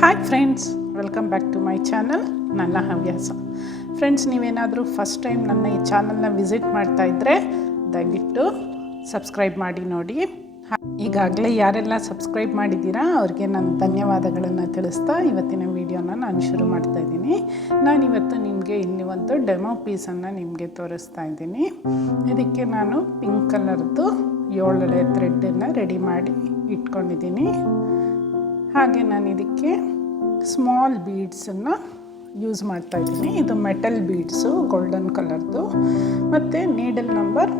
Hi friends, welcome back to my channel ನನ್ನ ಹವ್ಯಾಸ. Friends, ನೀವೇನಾದರೂ ಫಸ್ಟ್ ಟೈಮ್ ನನ್ನ ಈ ಚಾನಲ್ನ ವಿಸಿಟ್ ಮಾಡ್ತಾ ಇದ್ದರೆ ದಯವಿಟ್ಟು ಸಬ್ಸ್ಕ್ರೈಬ್ ಮಾಡಿ ನೋಡಿ. ಈಗಾಗಲೇ ಯಾರೆಲ್ಲ ಸಬ್ಸ್ಕ್ರೈಬ್ ಮಾಡಿದ್ದೀರಾ ಅವ್ರಿಗೆ ನಾನು ಧನ್ಯವಾದಗಳನ್ನು ತಿಳಿಸ್ತಾ ಇವತ್ತಿನ ವಿಡಿಯೋನ ನಾನು ಶುರು ಮಾಡ್ತಾ ಇದ್ದೀನಿ. ನಾನಿವತ್ತು ನಿಮಗೆ ಇಲ್ಲಿ ಒಂದು ಡೆಮೋ ಪೀಸನ್ನು ನಿಮಗೆ ತೋರಿಸ್ತಾ ಇದ್ದೀನಿ. ಇದಕ್ಕೆ ನಾನು ಪಿಂಕ್ ಕಲರ್ದು 7 ಎಳೆ ಥ್ರೆಡ್ಡನ್ನು ರೆಡಿ ಮಾಡಿ ಇಟ್ಕೊಂಡಿದ್ದೀನಿ. ಹಾಗೆ ನಾನು ಇದಕ್ಕೆ ಸ್ಮಾಲ್ ಬೀಡ್ಸನ್ನು ಯೂಸ್ ಮಾಡ್ತಾಯಿದ್ದೀನಿ. ಇದು ಮೆಟಲ್ ಬೀಡ್ಸು ಗೋಲ್ಡನ್ ಕಲರ್ದು, ಮತ್ತು ನೀಡಲ್ ನಂಬರ್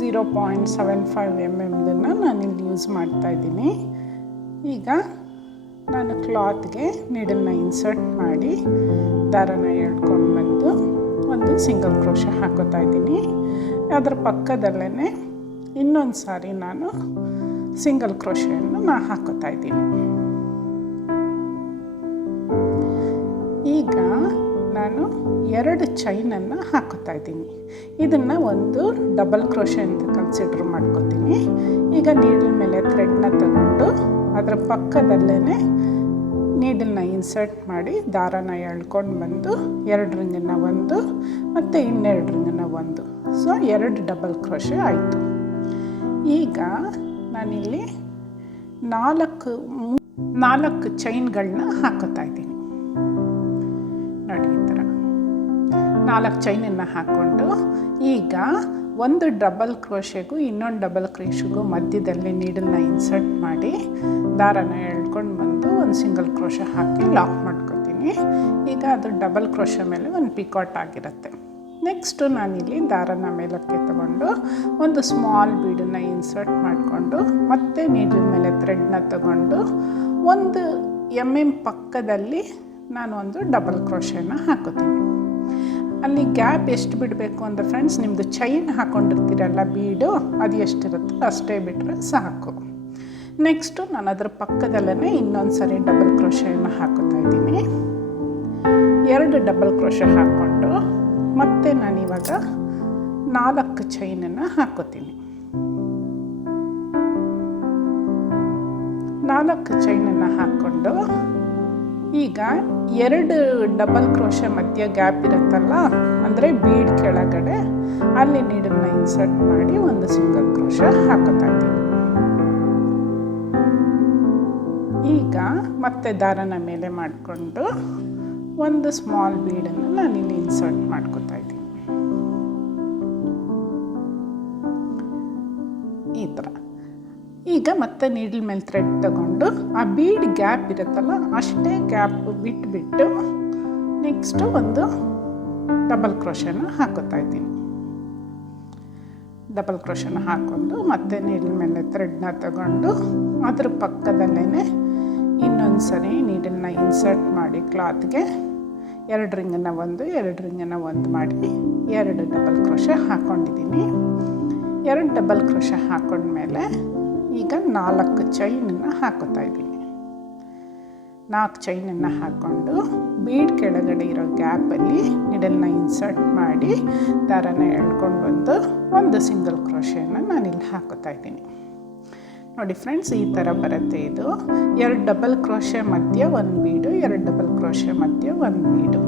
0.75 mm ನಾನಿಲ್ಲಿ ಯೂಸ್ ಮಾಡ್ತಾಯಿದ್ದೀನಿ. ಈಗ ನಾನು ಕ್ಲಾತ್ಗೆ ನೀಡಲ್ನ ಇನ್ಸರ್ಟ್ ಮಾಡಿ ದಾರನ ಎಳ್ಕೊಂಡು ಬಂದು ಒಂದು ಸಿಂಗಲ್ ಕ್ರೋಶೆ ಹಾಕೋತಾ ಇದ್ದೀನಿ. ಅದರ ಪಕ್ಕದಲ್ಲೇ ಇನ್ನೊಂದು ಸಾರಿ ನಾನು ಸಿಂಗಲ್ ಕ್ರೋಶೆಯನ್ನು ನಾನು ಹಾಕೋತಾ ಇದ್ದೀನಿ. ಈಗ ನಾನು 2 ಚೈನನ್ನು ಹಾಕೋತಾ ಇದ್ದೀನಿ. ಇದನ್ನು ಒಂದು ಡಬಲ್ ಕ್ರೋಶೆ ಅಂತ ಕನ್ಸಿಡರ್ ಮಾಡ್ಕೋತೀನಿ. ಈಗ ನೀಡಲ್ ಮೇಲೆ ಥ್ರೆಡ್ನ ತಗೊಂಡು ಅದರ ಪಕ್ಕದಲ್ಲೇ ನೀಡಲ್ನ ಇನ್ಸರ್ಟ್ ಮಾಡಿ ದಾರನ ಎಳ್ಕೊಂಡು ಬಂದು 2 ರಿಂಗನ್ನು ಒಂದು ಮತ್ತು ಇನ್ನೆರಡು ರಿಂಗನ್ನು ಒಂದು, ಸೊ 2 ಡಬಲ್ ಕ್ರೋಶೆ ಆಯಿತು. ಈಗ ನಾನಿಲ್ಲಿ 4 ಚೈನ್ಗಳನ್ನ ಹಾಕೋತಾ ಇದ್ದೀನಿ. ನೋಡಿ, ಈ ಥರ 4 ಚೈನನ್ನು ಹಾಕ್ಕೊಂಡು ಈಗ ಒಂದು ಡಬಲ್ ಕ್ರೋಶೆಗೂ ಇನ್ನೊಂದು ಡಬಲ್ ಕ್ರೋಶೆಗೂ ಮಧ್ಯದಲ್ಲಿ ನೀಡಲ್ನ ಇನ್ಸರ್ಟ್ ಮಾಡಿ ದಾರನ ಎಳ್ಕೊಂಡು ಬಂದು ಒಂದು ಸಿಂಗಲ್ ಕ್ರೋಶೆ ಹಾಕಿ ಲಾಕ್ ಮಾಡ್ಕೊತೀನಿ. ಈಗ ಅದು ಡಬಲ್ ಕ್ರೋಶೆ ಮೇಲೆ ಒಂದು ಪಿಕಾಟ್ ಆಗಿರುತ್ತೆ. ನೆಕ್ಸ್ಟು ನಾನಿಲ್ಲಿ ದಾರನ ಮೇಲಕ್ಕೆ ತಗೊಂಡು ಒಂದು ಸ್ಮಾಲ್ ಬೀಡನ್ನು ಇನ್ಸರ್ಟ್ ಮಾಡಿಕೊಂಡು ಮತ್ತೆ ನೀಡಲ್ ಮೇಲೆ ಥ್ರೆಡ್ನ ತಗೊಂಡು 1 mm ಪಕ್ಕದಲ್ಲಿ ನಾನು ಒಂದು ಡಬಲ್ ಕ್ರೋಶೆನ ಹಾಕೋತೀನಿ. ಅಲ್ಲಿ ಗ್ಯಾಪ್ ಎಷ್ಟು ಬಿಡಬೇಕು ಅಂತ ಫ್ರೆಂಡ್ಸ್, ನಿಮ್ಮದು ಚೈನ್ ಹಾಕ್ಕೊಂಡಿರ್ತೀರಲ್ಲ ಬೀಡು, ಅದು ಎಷ್ಟಿರುತ್ತೋ ಅಷ್ಟೇ ಬಿಟ್ಟರೆ ಸಾಕು. ನೆಕ್ಸ್ಟು ನಾನು ಅದರ ಪಕ್ಕದಲ್ಲೇ ಇನ್ನೊಂದು ಸರಿ ಡಬಲ್ ಕ್ರೋಶೆಯನ್ನು ಹಾಕೋತಾ ಇದ್ದೀನಿ. 2 ಡಬಲ್ ಕ್ರೋಶೆ ಹಾಕ್ಕೊಂಡು ಮತ್ತೆ ನಾನಿವಾಗ 4 ಚೈನನ್ನು ಹಾಕೋತೀನಿ. 4 ಚೈನನ್ನು ಹಾಕ್ಕೊಂಡು ಈಗ 2 ಡಬಲ್ ಕ್ರೋಶೆ ಮಧ್ಯ ಗ್ಯಾಪ್ ಇರುತ್ತಲ್ಲ, ಅಂದರೆ ಬೀಡ್ ಕೆಳಗಡೆ, ಅಲ್ಲಿ ನೀಡಲ್ನ ಇನ್ಸರ್ಟ್ ಮಾಡಿ ಒಂದು ಸಿಂಗಲ್ ಕ್ರೋಶೆ ಹಾಕೋತಾ ಇದ್ದೀನಿ. ಈಗ ಮತ್ತೆ ದಾರನ ಮೇಲೆ ಮಾಡಿಕೊಂಡು ಒಂದು ಸ್ಮಾಲ್ ಬೀಡನ್ನು ನಾನಿಲ್ಲಿ ಇನ್ಸರ್ಟ್ ಮಾಡ್ಕೋತಾ ಇದ್ದೀನಿ. ಈ ಥರ. ಈಗ ಮತ್ತೆ ನೀಡಲ್ ಮೇಲೆ ಥ್ರೆಡ್ ತಗೊಂಡು ಆ ಬೀಡ್ ಗ್ಯಾಪ್ ಇರುತ್ತಲ್ಲ ಅಷ್ಟೇ ಗ್ಯಾಪ್ ಬಿಟ್ಟು ನೆಕ್ಸ್ಟು ಒಂದು ಡಬಲ್ ಕ್ರೋಶೆನ ಹಾಕೋತಾ ಇದ್ದೀನಿ. ಡಬಲ್ ಕ್ರೋಶೆನ ಹಾಕ್ಕೊಂಡು ಮತ್ತೆ ನೀಡಲ್ ಮೇಲೆ ಥ್ರೆಡ್ನ ತಗೊಂಡು ಅದ್ರ ಪಕ್ಕದಲ್ಲೇ ಇನ್ನೊಂದು ಸರಿ ನೀಡಲ್ನ ಇನ್ಸರ್ಟ್ ಮಾಡಿ ಕ್ಲಾತ್ಗೆ 2 ರಿಂಗನ್ನು ಒಂದು 2 ರಿಂಗನ್ನು ಒಂದು ಮಾಡಿ 2 ಡಬಲ್ ಕ್ರೋಶೆ ಹಾಕ್ಕೊಂಡಿದ್ದೀನಿ. 2 ಡಬಲ್ ಕ್ರೋಶೆ ಹಾಕ್ಕೊಂಡ್ಮೇಲೆ ಈಗ 4 ಚೈನನ್ನು ಹಾಕೋತಾ ಇದ್ದೀನಿ. 4 ಚೈನನ್ನು ಹಾಕ್ಕೊಂಡು ಬೀಡ್ ಕೆಳಗಡೆ ಇರೋ ಗ್ಯಾಪಲ್ಲಿ ನೀಡಲ್ನ ಇನ್ಸರ್ಟ್ ಮಾಡಿ ದಾರನ ಎಳ್ಕೊಂಡು ಬಂದು ಒಂದು ಸಿಂಗಲ್ ಕ್ರೋಶೆಯನ್ನು ನಾನಿಲ್ಲಿ ಹಾಕೋತಾ ಇದ್ದೀನಿ. ನೋಡಿ ಫ್ರೆಂಡ್ಸ್, ಈ ಥರ ಬರುತ್ತೆ ಇದು. 2 ಡಬಲ್ ಕ್ರೋಶೆ ಮಧ್ಯ 1 ಬೀಡು, 2 ಡಬಲ್ ಕ್ರೋಶೆ ಮಧ್ಯ 1 ಬೀಡು.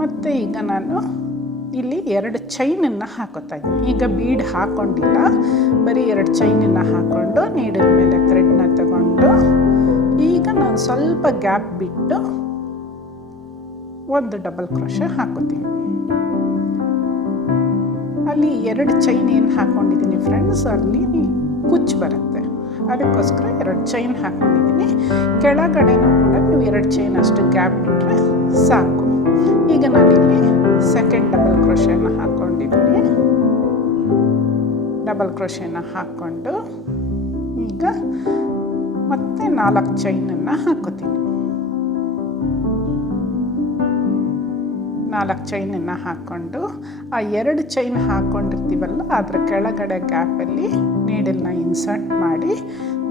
ಮತ್ತು ಈಗ ನಾನು ಇಲ್ಲಿ 2 ಚೈನನ್ನು ಹಾಕೋತಾ ಇದ್ದೀನಿ. ಈಗ ಬೀಡ್ ಹಾಕ್ಕೊಂಡಿಲ್ಲ, ಬರೀ 2 ಚೈನನ್ನು ಹಾಕ್ಕೊಂಡು ನೀಡಲ್ ಮೇಲೆ ಥ್ರೆಡ್ನ ತಗೊಂಡು ಈಗ ನಾನು ಸ್ವಲ್ಪ ಗ್ಯಾಪ್ ಬಿಟ್ಟು ಒಂದು ಡಬಲ್ ಕ್ರೋಶೆ ಹಾಕೋತೀನಿ. ಅಲ್ಲಿ 2 ಚೈನ್ ಏನು ಹಾಕ್ಕೊಂಡಿದ್ದೀನಿ ಫ್ರೆಂಡ್ಸ್, ಅಲ್ಲಿ ಕುಚ್ಚು ಬರುತ್ತೆ, ಅದಕ್ಕೋಸ್ಕರ 2 ಚೈನ್ ಹಾಕ್ಕೊಂಡಿದ್ದೀನಿ. ಕೆಳಗಡೆನೂ ಕೂಡ ನೀವು 2 ಚೈನ್ ಅಷ್ಟು ಗ್ಯಾಪ್ ಬಿಟ್ಟರೆ ಸಾಕು. ಈಗ ನಾನಿಲ್ಲಿ ಸೆಕೆಂಡ್ ಡಬಲ್ ಕ್ರೋಶೆನ ಹಾಕ್ಕೊಂಡಿದ್ದೀನಿ. ಡಬಲ್ ಕ್ರೋಶೆನ ಹಾಕ್ಕೊಂಡು ಈಗ ಮತ್ತೆ 4 ಚೈನನ್ನು ಹಾಕೋತೀನಿ. 4 ಚೈನನ್ನು ಹಾಕ್ಕೊಂಡು ಆ 2 ಚೈನ್ ಹಾಕ್ಕೊಂಡಿರ್ತೀವಲ್ಲ ಅದರ ಕೆಳಗಡೆ ಗ್ಯಾಪಲ್ಲಿ ನೀಡಲ್ನ ಇನ್ಸರ್ಟ್ ಮಾಡಿ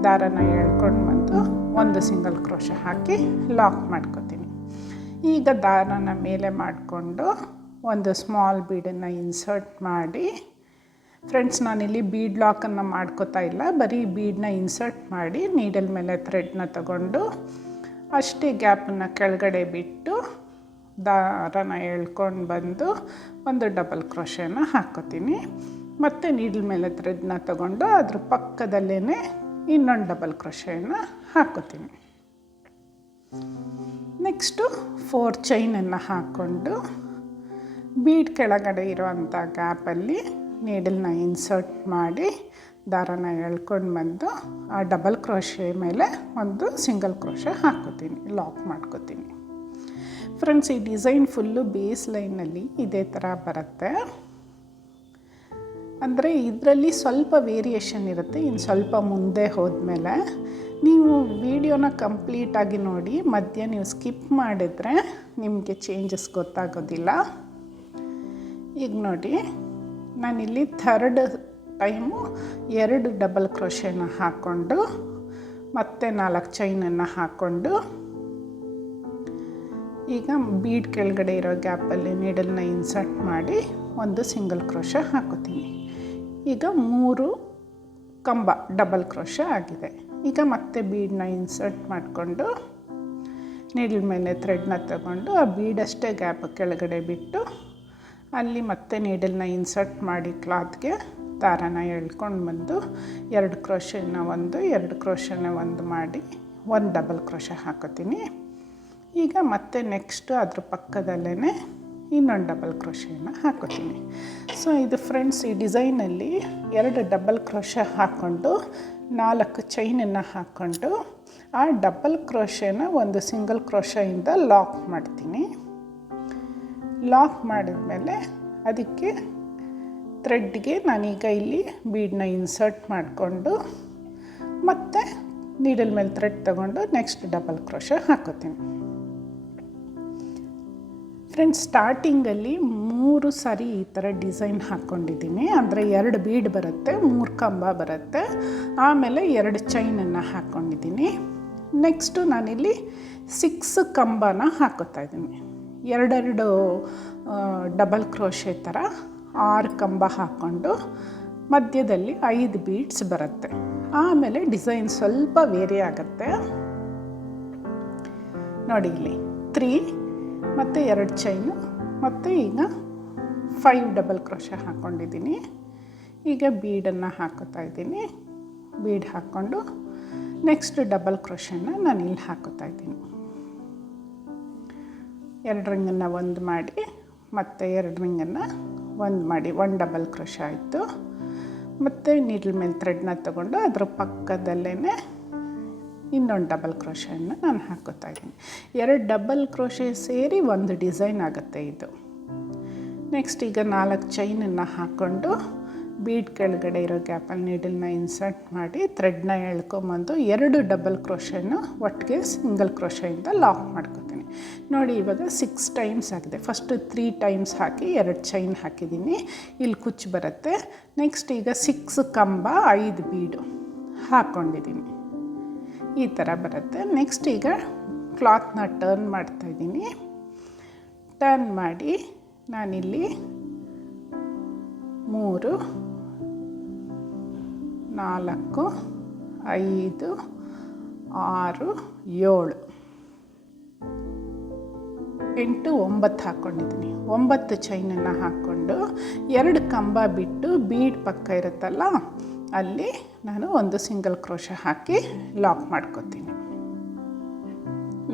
ದಾರನ ಎಳ್ಕೊಂಡು ಬಂದು ಒಂದು ಸಿಂಗಲ್ ಕ್ರೋಶೆ ಹಾಕಿ ಲಾಕ್ ಮಾಡ್ಕೋತೀನಿ. ಈಗ ದಾರನ ಮೇಲೆ ಮಾಡಿಕೊಂಡು ಒಂದು ಸ್ಮಾಲ್ ಬೀಡನ್ನು ಇನ್ಸರ್ಟ್ ಮಾಡಿ ಫ್ರೆಂಡ್ಸ್, ನಾನಿಲ್ಲಿ ಬೀಡ್ ಲಾಕನ್ನು ಮಾಡ್ಕೋತಾ ಇಲ್ಲ, ಬರೀ ಬೀಡನ್ನ ಇನ್ಸರ್ಟ್ ಮಾಡಿ ನೀಡಲ್ ಮೇಲೆ ಥ್ರೆಡ್ನ ತಗೊಂಡು ಅಷ್ಟೇ ಗ್ಯಾಪನ್ನು ಕೆಳಗಡೆ ಬಿಟ್ಟು ದಾರನ ಎಳ್ಕೊಂಡು ಬಂದು ಒಂದು ಡಬಲ್ ಕ್ರೋಶೆನ ಹಾಕ್ಕೋತೀನಿ. ಮತ್ತು ನೀಡಲ್ ಮೇಲೆ ಥ್ರೆಡ್ನ ತಗೊಂಡು ಅದ್ರ ಪಕ್ಕದಲ್ಲೇ ಇನ್ನೊಂದು ಡಬಲ್ ಕ್ರೋಶೆನ ಹಾಕ್ಕೋತೀನಿ. ನೆಕ್ಸ್ಟು 4 ಚೈನನ್ನು ಹಾಕ್ಕೊಂಡು ಬೀಡ್ ಕೆಳಗಡೆ ಇರೋವಂಥ ಗ್ಯಾಪಲ್ಲಿ ನೀಡಲ್ನ ಇನ್ಸರ್ಟ್ ಮಾಡಿ ದಾರನ ಎಳ್ಕೊಂಡು ಬಂದು ಆ ಡಬಲ್ ಕ್ರೋಶೆ ಮೇಲೆ ಒಂದು ಸಿಂಗಲ್ ಕ್ರೋಶೆ ಹಾಕ್ಕೋತೀನಿ, ಲಾಕ್ ಮಾಡ್ಕೋತೀನಿ. ಫ್ರೆಂಡ್ಸ್, ಈ ಡಿಸೈನ್ ಫುಲ್ಲು ಬೇಸ್ ಲೈನಲ್ಲಿ ಇದೇ ಥರ ಬರುತ್ತೆ. ಅಂದರೆ ಇದರಲ್ಲಿ ಸ್ವಲ್ಪ ವೇರಿಯೇಷನ್ ಇರುತ್ತೆ. ಇನ್ನು ಸ್ವಲ್ಪ ಮುಂದೆ ಹೋದ್ಮೇಲೆ ನೀವು ವಿಡಿಯೋನ ಕಂಪ್ಲೀಟಾಗಿ ನೋಡಿ, ಮಧ್ಯೆ ನೀವು ಸ್ಕಿಪ್ ಮಾಡಿದರೆ ನಿಮಗೆ ಚೇಂಜಸ್ ಗೊತ್ತಾಗೋದಿಲ್ಲ. ಈಗ ನೋಡಿ, ನಾನಿಲ್ಲಿ ಥರ್ಡ್ ಟೈಮು 2 ಡಬಲ್ ಕ್ರೋಶೆನ ಹಾಕ್ಕೊಂಡು ಮತ್ತೆ 4 ಚೈನನ್ನು ಹಾಕ್ಕೊಂಡು ಈಗ ಬೀಡ್ ಕೆಳಗಡೆ ಇರೋ ಗ್ಯಾಪಲ್ಲಿ ನೀಡಲ್ನ ಇನ್ಸರ್ಟ್ ಮಾಡಿ ಒಂದು ಸಿಂಗಲ್ ಕ್ರೋಶೆ ಹಾಕೋತೀನಿ. ಈಗ 3 ಕಂಬ ಡಬಲ್ ಕ್ರೋಶೆ ಆಗಿದೆ. ಈಗ ಮತ್ತೆ ಬೀಡನ್ನ ಇನ್ಸರ್ಟ್ ಮಾಡಿಕೊಂಡು ನೀಡಲ್ ಮೇಲೆ ಥ್ರೆಡ್ನ ತಗೊಂಡು ಆ ಬೀಡಷ್ಟೇ ಗ್ಯಾಪ್ ಕೆಳಗಡೆ ಬಿಟ್ಟು ಅಲ್ಲಿ ಮತ್ತೆ ನೀಡಲ್ನ ಇನ್ಸರ್ಟ್ ಮಾಡಿ ಕ್ಲಾತ್ಗೆ ದಾರನ ಎಳ್ಕೊಂಡು ಬಂದು 2 ಕ್ರೋಶೆನ ಒಂದು 2 ಕ್ರೋಶೆನ ಒಂದು ಮಾಡಿ ಒಂದು ಡಬಲ್ ಕ್ರೋಶೆ ಹಾಕೋತೀನಿ. ಈಗ ಮತ್ತೆ ನೆಕ್ಸ್ಟು ಅದ್ರ ಪಕ್ಕದಲ್ಲೇ ಇನ್ನೊಂದು ಡಬಲ್ ಕ್ರೋಶೆನ ಹಾಕೋತೀನಿ. ಸೊ ಇದು ಫ್ರೆಂಡ್ಸ್, ಈ ಡಿಸೈನಲ್ಲಿ 2 ಡಬಲ್ ಕ್ರೋಶೆ ಹಾಕ್ಕೊಂಡು 4 ಚೈನನ್ನು ಹಾಕ್ಕೊಂಡು ಆ ಡಬಲ್ ಕ್ರೋಶೆನ ಒಂದು ಸಿಂಗಲ್ ಕ್ರೋಶೆಯಿಂದ ಲಾಕ್ ಮಾಡ್ತೀನಿ. ಲಾಕ್ ಮಾಡಿದ್ಮೇಲೆ ಅದಕ್ಕೆ ಥ್ರೆಡ್ಗೆ ನಾನೀಗ ಇಲ್ಲಿ ಬೀಡನ್ನ ಇನ್ಸರ್ಟ್ ಮಾಡಿಕೊಂಡು ಮತ್ತು ನೀಡಲ್ ಮೇಲೆ ಥ್ರೆಡ್ ತಗೊಂಡು ನೆಕ್ಸ್ಟ್ ಡಬಲ್ ಕ್ರೋಶೆ ಹಾಕೋತೀನಿ. ಫ್ರೆಂಡ್ಸ್, ಸ್ಟಾರ್ಟಿಂಗಲ್ಲಿ 3 ಸಾರಿ ಈ ಥರ ಡಿಸೈನ್ ಹಾಕ್ಕೊಂಡಿದ್ದೀನಿ. ಅಂದರೆ 2 ಬೀಡ್ ಬರುತ್ತೆ, 3 ಕಂಬ ಬರುತ್ತೆ, ಆಮೇಲೆ 2 ಚೈನನ್ನು ಹಾಕ್ಕೊಂಡಿದ್ದೀನಿ. ನೆಕ್ಸ್ಟು ನಾನಿಲ್ಲಿ 6 ಕಂಬನ ಹಾಕೋತಾ ಇದ್ದೀನಿ. 2 ಡಬಲ್ ಕ್ರೋಶೆ ಥರ 6 ಕಂಬ ಹಾಕ್ಕೊಂಡು ಮಧ್ಯದಲ್ಲಿ 5 ಬೀಡ್ಸ್ ಬರುತ್ತೆ. ಆಮೇಲೆ ಡಿಸೈನ್ ಸ್ವಲ್ಪ ವೇರಿ ಆಗುತ್ತೆ. ನೋಡಿ, ಇಲ್ಲಿ 3 ಮತ್ತು 2 ಚೈನು ಮತ್ತು ಈಗ 5 ಡಬಲ್ ಕ್ರೋಶೆ ಹಾಕ್ಕೊಂಡಿದ್ದೀನಿ. ಈಗ ಬೀಡನ್ನು ಹಾಕೋತಾ ಇದ್ದೀನಿ. ಬೀಡ್ ಹಾಕ್ಕೊಂಡು ನೆಕ್ಸ್ಟ್ ಡಬಲ್ ಕ್ರೋಶೆನ ನಾನು ಇಲ್ಲಿ ಹಾಕೋತಾ ಇದ್ದೀನಿ. 2 ರಿಂಗನ್ನು ಒಂದು ಮಾಡಿ ಮತ್ತು 2 ರಿಂಗನ್ನು ಒಂದು ಮಾಡಿ 1 ಡಬಲ್ ಕ್ರೋಶೆ ಆಯಿತು. ಮತ್ತು ನೀಡಲ್ ಮೇಲೆ ಥ್ರೆಡ್ನ ತಗೊಂಡು ಅದ್ರ ಪಕ್ಕದಲ್ಲೇ ಇನ್ನೊಂದು ಡಬಲ್ ಕ್ರೋಶೆಯನ್ನು ನಾನು ಹಾಕೋತಾ ಇದ್ದೀನಿ. 2 ಡಬಲ್ ಕ್ರೋಶೆ ಸೇರಿ ಒಂದು ಡಿಸೈನ್ ಆಗುತ್ತೆ ಇದು. ನೆಕ್ಸ್ಟ್ ಈಗ 4 ಚೈನನ್ನು ಹಾಕ್ಕೊಂಡು ಬೀಡ್ ಕೆಳಗಡೆ ಇರೋ ಗ್ಯಾಪಲ್ಲಿ ನೀಡಲ್ನ ಇನ್ಸರ್ಟ್ ಮಾಡಿ ಥ್ರೆಡ್ನ ಎಳ್ಕೊಂಬಂದು 2 ಡಬಲ್ ಕ್ರೋಶೆನ ಒಟ್ಟಿಗೆ ಸಿಂಗಲ್ ಕ್ರೋಶೆಯಿಂದ ಲಾಕ್ ಮಾಡ್ಕೊತೀನಿ. ನೋಡಿ, ಇವಾಗ 6 ಟೈಮ್ಸ್ ಆಗಿದೆ. ಫಸ್ಟು 3 ಟೈಮ್ಸ್ ಹಾಕಿ 2 ಚೈನ್ ಹಾಕಿದ್ದೀನಿ, ಇಲ್ಲಿ ಕುಚ್ಚು ಬರುತ್ತೆ. ನೆಕ್ಸ್ಟ್ ಈಗ 6 ಕಂಬ 5 ಬೀಡು ಹಾಕ್ಕೊಂಡಿದ್ದೀನಿ, ಈ ಥರ ಬರುತ್ತೆ. ನೆಕ್ಸ್ಟ್ ಈಗ ಕ್ಲಾತ್ನ ಟರ್ನ್ ಮಾಡ್ತಾಯಿದ್ದೀನಿ. ಟರ್ನ್ ಮಾಡಿ ನಾನಿಲ್ಲಿ 3 4 5 6 7 8 9 ಹಾಕ್ಕೊಂಡಿದ್ದೀನಿ. 9 ಚೈನನ್ನು ಹಾಕ್ಕೊಂಡು 2 ಕಂಬ ಬಿಟ್ಟು ಬೀಡ್ ಪಕ್ಕ ಇರುತ್ತಲ್ಲ ಅಲ್ಲಿ ನಾನು ಒಂದು ಸಿಂಗಲ್ ಕ್ರೋಶೆ ಹಾಕಿ ಲಾಕ್ ಮಾಡ್ಕೊತೀನಿ.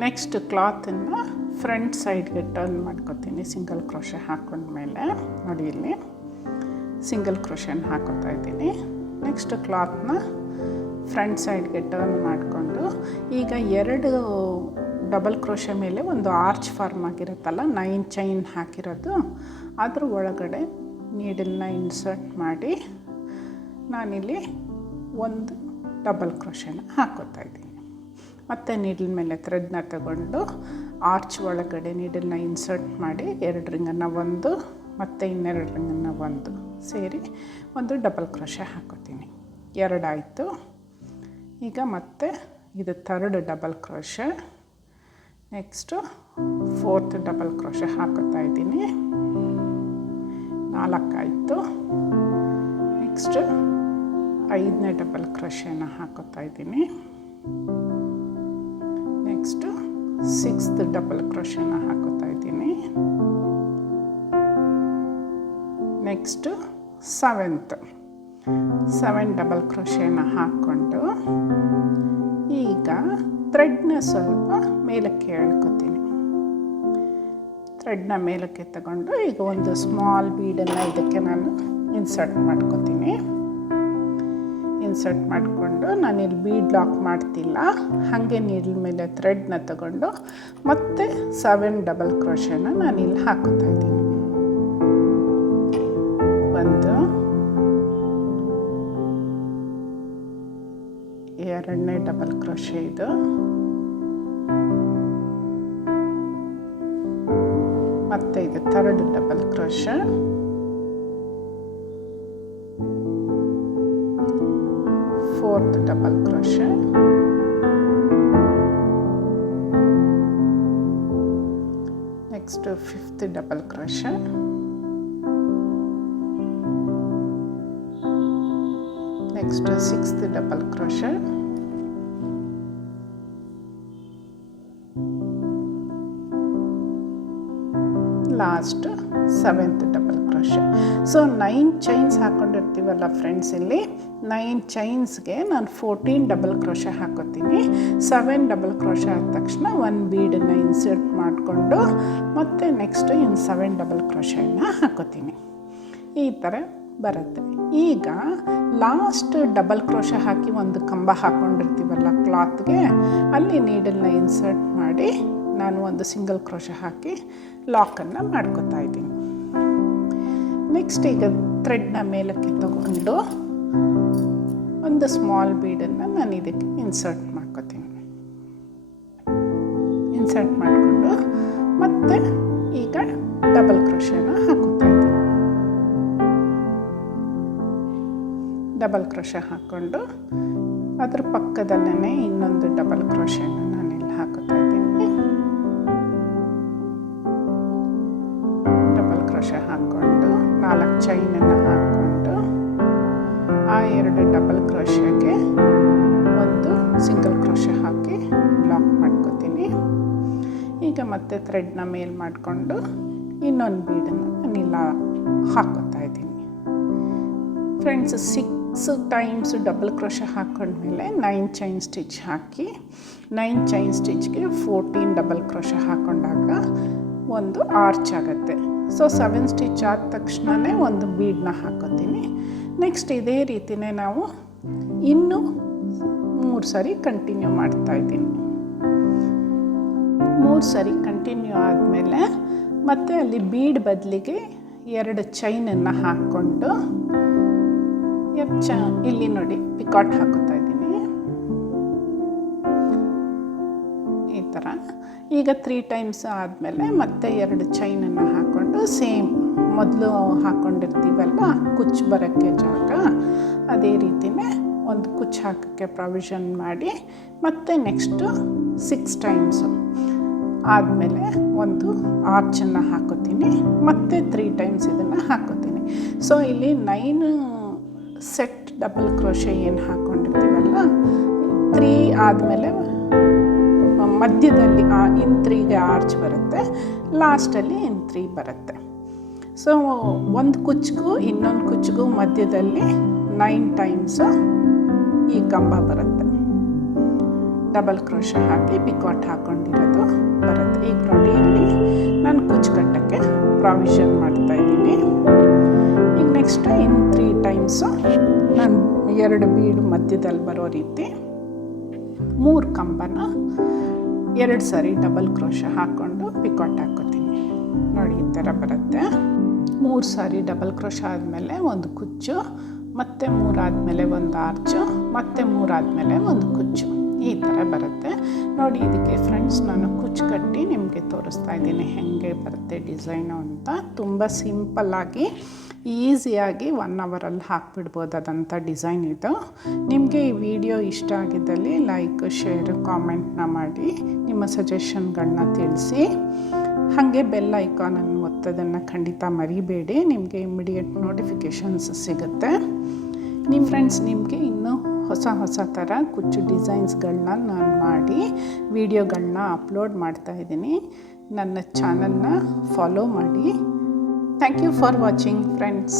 ನೆಕ್ಸ್ಟ್ ಕ್ಲಾತನ್ನು ಫ್ರಂಟ್ ಸೈಡ್ಗೆ ಟರ್ನ್ ಮಾಡ್ಕೊತೀನಿ. ಸಿಂಗಲ್ ಕ್ರೋಶೆ ಹಾಕ್ಕೊಂಡ್ಮೇಲೆ ನೋಡಿ, ಇಲ್ಲಿ ಸಿಂಗಲ್ ಕ್ರೋಶೆನ ಹಾಕೋತಾ ಇದ್ದೀನಿ. ನೆಕ್ಸ್ಟ್ ಕ್ಲಾತ್ನ ಫ್ರಂಟ್ ಸೈಡ್ಗೆ ಟರ್ನ್ ಮಾಡಿಕೊಂಡು ಈಗ 2 ಡಬಲ್ ಕ್ರೋಶೆ ಮೇಲೆ ಒಂದು ಆರ್ಚ್ ಫಾರ್ಮ್ ಆಗಿರುತ್ತಲ್ಲ 9 ಚೈನ್ ಹಾಕಿರೋದು, ಅದ್ರ ಒಳಗಡೆ ನೀಡಲ್ನ ಇನ್ಸರ್ಟ್ ಮಾಡಿ ನಾನಿಲ್ಲಿ 1 ಡಬಲ್ ಕ್ರೋಶೆನ ಹಾಕೋತಾ ಇದ್ದೀನಿ. ಮತ್ತು ನೀಡಲ್ ಮೇಲೆ ಥ್ರೆಡ್ನ ತಗೊಂಡು ಆರ್ಚ್ ಒಳಗಡೆ ನೀಡಲ್ನ ಇನ್ಸರ್ಟ್ ಮಾಡಿ 2 ರಿಂಗನ್ನು ಒಂದು ಮತ್ತು ಇನ್ನೆರಡು ರಿಂಗನ್ನು ಒಂದು ಸೇರಿ ಒಂದು ಡಬಲ್ ಕ್ರೋಶೆ ಹಾಕೋತೀನಿ. 2 ಆಯಿತು. ಈಗ ಮತ್ತೆ ಇದು 3rd double crochet. Next 4th double crochet ಹಾಕೋತಾ ಇದ್ದೀನಿ. 4 ಆಯಿತು. ನೆಕ್ಸ್ಟು 5ನೇ ಡಬಲ್ ಕ್ರೋಶೆನ ಹಾಕೋತಾ ಇದ್ದೀನಿ. ನೆಕ್ಸ್ಟು 6th ಡಬಲ್ ಕ್ರೋಶೆನ ಹಾಕೋತಾ ಇದ್ದೀನಿ. ನೆಕ್ಸ್ಟ್ 7 ಡಬಲ್ ಕ್ರೋಶೆನ ಹಾಕ್ಕೊಂಡು ಈಗ ಥ್ರೆಡ್ನ ಸ್ವಲ್ಪ ಮೇಲಕ್ಕೆ ಎಳ್ಕೊತೀನಿ. ಥ್ರೆಡ್ನ ಮೇಲಕ್ಕೆ ತಗೊಂಡು ಈಗ ಒಂದು ಸ್ಮಾಲ್ ಬೀಡನ್ನು ಇದಕ್ಕೆ ನಾನು ಇನ್ಸರ್ಟ್ ಮಾಡ್ಕೊತೀನಿ. ಇನ್ಸರ್ಟ್ ಮಾಡಿಕೊಂಡು ನಾನಿಲ್ಲಿ ಬೀಡ್ ಲಾಕ್ ಮಾಡ್ತಿಲ್ಲ, ಹಾಗೆ ನೀರಿನ ಮೇಲೆ ಥ್ರೆಡ್ನ ತಗೊಂಡು ಮತ್ತೆ 7 ಡಬಲ್ ಕ್ರೋಶೆನ ನಾನಿಲ್ಲಿ ಹಾಕೋತಾ ಇದ್ದೀನಿ. 1, 2ನೇ ಡಬಲ್ ಕ್ರೋಶೆ ಇದು, ಮತ್ತೆ ಇದು 3rd double crochet, 4th double crochet, next 5th double crochet, next 6th double crochet, last 7th double crochet. So 9 chains ಹಾಕ್ಕೊಂಡಿರ್ತೀವಲ್ಲ ಫ್ರೆಂಡ್ಸ್, ಇಲ್ಲಿ 9 ಚೈನ್ಸ್ಗೆ ನಾನು 14 ಡಬಲ್ ಕ್ರೋಶೆ ಹಾಕೋತೀನಿ. 7 ಡಬಲ್ ಕ್ರೋಶೆ ಆದ ತಕ್ಷಣ 1 ಬೀಡನ್ನು ಇನ್ಸರ್ಟ್ ಮಾಡಿಕೊಂಡು ಮತ್ತೆ ನೆಕ್ಸ್ಟ್ ಇನ್ನು 7 ಡಬಲ್ ಕ್ರೋಶೆಯನ್ನು ಹಾಕೋತೀನಿ. ಈ ಥರ ಬರುತ್ತೆ. ಈಗ ಲಾಸ್ಟ್ ಡಬಲ್ ಕ್ರೋಶೆ ಹಾಕಿ ಒಂದು ಕಂಬ ಹಾಕ್ಕೊಂಡಿರ್ತೀವಲ್ಲ ಕ್ಲಾತ್ಗೆ, ಅಲ್ಲಿ ನೀಡಲ್ನ ಇನ್ಸರ್ಟ್ ಮಾಡಿ ನಾನು ಒಂದು ಸಿಂಗಲ್ ಕ್ರೋಶೆ ಹಾಕಿ ಲಾಕನ್ನು ಮಾಡ್ಕೊತಾ ಇದ್ದೀನಿ. ನೆಕ್ಸ್ಟ್ ಈಗ ಥ್ರೆಡ್ನ ಮೇಲಕ್ಕೆ ತಗೊಂಡು ಒಂದು ಸ್ಮಾಲ್ ಬೀಡನ್ನು ನಾನು ಇದಕ್ಕೆ ಇನ್ಸರ್ಟ್ ಮಾಡ್ಕೊತೀನಿ. ಇನ್ಸರ್ಟ್ ಮಾಡಿಕೊಂಡು ಮತ್ತೆ ಈಗ ಡಬಲ್ ಕ್ರೋಶೆನ ಹಾಕೋತಾ ಇದ್ದೀನಿ. ಡಬಲ್ ಕ್ರೋಶೆ ಹಾಕ್ಕೊಂಡು ಅದ್ರ ಪಕ್ಕದಲ್ಲೇ ಇನ್ನೊಂದು ಡಬಲ್ ಕ್ರೋಶೆನ ನಾನಿಲ್ಲಿ ಹಾಕೋತಾ ಇದ್ದೀನಿ. ಡಬಲ್ ಕ್ರೋಶೆ ಹಾಕ್ಕೊಂಡು 4 ಚೈನನ್ನು ಹಾಕ್ಕೊಂಡು ಆ 2 ಡಬಲ್ ಕ್ರೋಶೆಗೆ ಒಂದು ಸಿಂಗಲ್ ಕ್ರೋಶೆ ಹಾಕಿ ಲಾಕ್ ಮಾಡ್ಕೋತೀನಿ. ಈಗ ಮತ್ತೆ ಥ್ರೆಡ್ನ ಮೇಲ್ ಮಾಡಿಕೊಂಡು ಇನ್ನೊಂದು ಬೀಡನ್ನು ನಾನಿಲ್ಲ ಹಾಕೋತಾ ಇದ್ದೀನಿ. ಫ್ರೆಂಡ್ಸ್, 6 ಟೈಮ್ಸ್ ಡಬಲ್ ಕ್ರೋಶೆ ಹಾಕ್ಕೊಂಡ್ಮೇಲೆ 9 ಚೈನ್ ಸ್ಟಿಚ್ ಹಾಕಿ 9 ಚೈನ್ ಸ್ಟಿಚ್ಗೆ 14 ಡಬಲ್ ಕ್ರೋಶೆ ಹಾಕ್ಕೊಂಡಾಗ ಒಂದು ಆರ್ಚ್ ಆಗುತ್ತೆ. ಸೊ 7 ಸ್ಟಿಚ್ ಆದ ತಕ್ಷಣವೇ ಒಂದು ಬೀಡನ್ನ ಹಾಕೋತೀನಿ. ನೆಕ್ಸ್ಟ್ ಇದೇ ರೀತಿಯೇ ನಾವು ಇನ್ನೂ 3 ಸಾರಿ ಕಂಟಿನ್ಯೂ ಮಾಡ್ತಾಯಿದ್ದೀನಿ. 3 ಸಾರಿ ಕಂಟಿನ್ಯೂ ಆದಮೇಲೆ ಮತ್ತೆ ಅಲ್ಲಿ ಬೀಡ್ ಬದಲಿಗೆ 2 ಚೈನನ್ನು ಹಾಕ್ಕೊಂಡು ಇಲ್ಲಿ ನೋಡಿ ಪಿಕಾಟ್ ಹಾಕೋತಾ ಇದ್ದೀನಿ ಈ ಥರ. ಈಗ 3 ಟೈಮ್ಸ್ ಆದಮೇಲೆ ಮತ್ತೆ 2 ಚೈನನ್ನು ಹಾಕ್ಕೊಂಡು ಸೇಮ್ ಮೊದಲು ಹಾಕ್ಕೊಂಡಿರ್ತೀವಲ್ಲ ಕುಚ್ಚು ಬರೋಕ್ಕೆ ಜಾಗ, ಅದೇ ರೀತಿಯೇ ಒಂದು ಕುಚ್ಚು ಹಾಕೋಕ್ಕೆ ಪ್ರಾವಿಷನ್ ಮಾಡಿ ಮತ್ತೆ ನೆಕ್ಸ್ಟು 6 ಟೈಮ್ಸು ಆದಮೇಲೆ ಒಂದು ಆರ್ಚನ್ನು ಹಾಕೋತೀನಿ. ಮತ್ತೆ 3 ಟೈಮ್ಸ್ ಇದನ್ನು ಹಾಕೋತೀನಿ. ಸೊ ಇಲ್ಲಿ 9 ಸೆಟ್ ಡಬಲ್ ಕ್ರೋಶೆ ಏನು ಹಾಕ್ಕೊಂಡಿರ್ತೀವಲ್ಲ, 3 ಆದಮೇಲೆ ಮಧ್ಯದಲ್ಲಿ ಇನ್ 3ಗೆ ಆರ್ಚ್ ಬರುತ್ತೆ, ಲಾಸ್ಟಲ್ಲಿ ಇನ್ 3 ಬರುತ್ತೆ. ಸೊ ಒಂದು ಕುಚ್ಚಿಗೂ ಇನ್ನೊಂದು ಕುಚ್ಚಿಗೂ ಮಧ್ಯದಲ್ಲಿ 9 ಟೈಮ್ಸು ಈ ಕಂಬ ಬರುತ್ತೆ. ಡಬಲ್ ಕ್ರೋಶೆ ಹಾಕಿ ಪಿಕಾಟ್ ಹಾಕ್ಕೊಂಡಿರೋದು ಬರುತ್ತೆ. ಈಗ ನೋಡಿ ಇಲ್ಲಿ ನಾನು ಕುಚ್ಚು ಕಟ್ಟೋಕ್ಕೆ ಪ್ರಾವಿಷನ್ ಮಾಡ್ತಾಯಿದ್ದೀನಿ. ಈಗ ನೆಕ್ಸ್ಟ್ ಇನ್ನು 3 ಟೈಮ್ಸು ನಾನು 2 ಬೀಡು ಮಧ್ಯದಲ್ಲಿ ಬರೋ ರೀತಿ 3 ಕಂಬನ 2 ಸಾರಿ ಡಬಲ್ ಕ್ರೋಶೆ ಹಾಕ್ಕೊಂಡು ಪಿಕಾಟ್ ಹಾಕ್ಕೋತೀನಿ. ನೋಡಿ ಈ ಥರ ಬರುತ್ತೆ. 3 ಸಾರಿ ಡಬಲ್ ಕ್ರೋಶೆ ಆದಮೇಲೆ ಒಂದು ಕುಚ್ಚು, ಮತ್ತೆ 3 ಆದಮೇಲೆ ಒಂದು ಆರ್ಚು, ಮತ್ತೆ 3 ಆದಮೇಲೆ ಒಂದು ಕುಚ್ಚು, ಈ ಥರ ಬರುತ್ತೆ. ನೋಡಿ ಇದಕ್ಕೆ ಫ್ರೆಂಡ್ಸ್ ನಾನು ಕುಚ್ಚು ಕಟ್ಟಿ ನಿಮಗೆ ತೋರಿಸ್ತಾ ಇದ್ದೀನಿ ಹೇಗೆ ಬರುತ್ತೆ ಡಿಸೈನು ಅಂತ. ತುಂಬ ಸಿಂಪಲ್ಲಾಗಿ ಈಸಿಯಾಗಿ 1 ಅವರಲ್ಲಿ ಹಾಕ್ಬಿಡ್ಬೋದಾದಂಥ ಡಿಸೈನ್ ಇದು. ನಿಮಗೆ ಈ ವಿಡಿಯೋ ಇಷ್ಟ ಆಗಿದ್ದಲ್ಲಿ ಲೈಕ್, ಶೇರ್, ಕಾಮೆಂಟ್ನ ಮಾಡಿ ನಿಮ್ಮ ಸಜೆಷನ್ಗಳನ್ನ ತಿಳಿಸಿ. ಹಾಗೆ ಬೆಲ್ ಐಕಾನನ್ನು ಒತ್ತೋದನ್ನು ಖಂಡಿತ ಮರಿಬೇಡಿ, ನಿಮಗೆ ಇಮ್ಮಿಡಿಯೇಟ್ ನೋಟಿಫಿಕೇಷನ್ಸ್ ಸಿಗುತ್ತೆ. ನಿಮ್ಮ ಫ್ರೆಂಡ್ಸ್ ನಿಮಗೆ ಇನ್ನೂ ಹೊಸ ಹೊಸ ಥರ ಕುಚ್ಚು ಡಿಸೈನ್ಸ್ಗಳನ್ನ ನಾನು ಮಾಡಿ ವಿಡಿಯೋಗಳನ್ನ ಅಪ್ಲೋಡ್ ಮಾಡ್ತಾಯಿದ್ದೀನಿ. ನನ್ನ ಚಾನಲ್ನ ಫಾಲೋ ಮಾಡಿ. Thank you for watching friends.